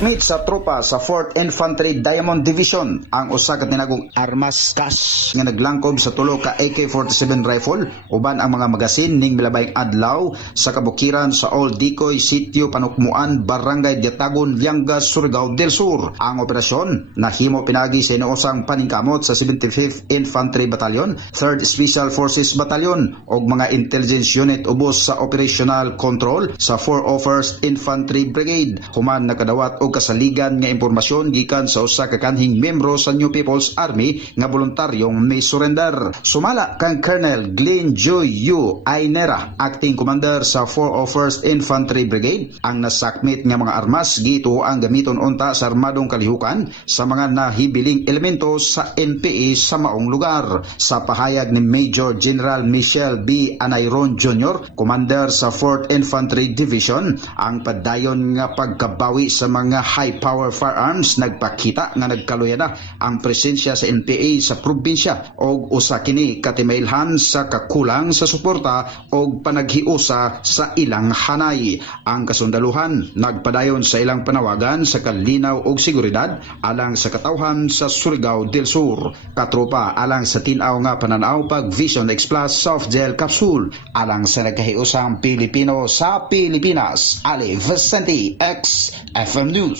Nasakmit sa tropa sa 4th Infantry Diamond Division ang usa ka tinagong armas cash nga naglangkob sa tulo ka AK-47 rifle uban ang mga magasin ning milabayng adlaw sa kabukiran sa Old Dicoy, Sitio Panukmuan, Barangay Diatagon, Liangas, Surigao del Sur. Ang operasyon nahimo pinagi sa inuusang paningkamot sa 75th Infantry Battalion, 3rd Special Forces Battalion ug mga intelligence unit ubos sa operational control sa 401st Infantry Brigade. Human nakadawat og kasaligan nga impormasyon gikan sa usa ka kanhing miyembro sa New People's Army nga voluntaryong may surrender. Sumala kang Colonel Glenn Joy Yu Ainera, acting commander sa 401st Infantry Brigade. Ang nasakmit nga mga armas gito ang gamiton unta sa armadong kalihukan sa mga nahibiling elemento sa NPA sa maong lugar. Sa pahayag ni Major General Michelle B. Anayron Jr., commander sa 4th Infantry Division, ang padayon nga pagkabawi sa mga high-power firearms nagpakita nga nagkaluya na ang presensya sa NPA sa probinsya og usa kini katimailhan sa kakulang sa suporta og panaghiusa sa ilang hanay. Ang kasundaluhan nagpadayon sa ilang panawagan sa kalinaw og seguridad alang sa katawhan sa Surigao del Sur. Katropa alang sa tinaw nga pananaw pag Vision X Plus soft gel capsule alang sa nagkahiusang Pilipino sa Pilipinas. Ali Vicente, X FM News.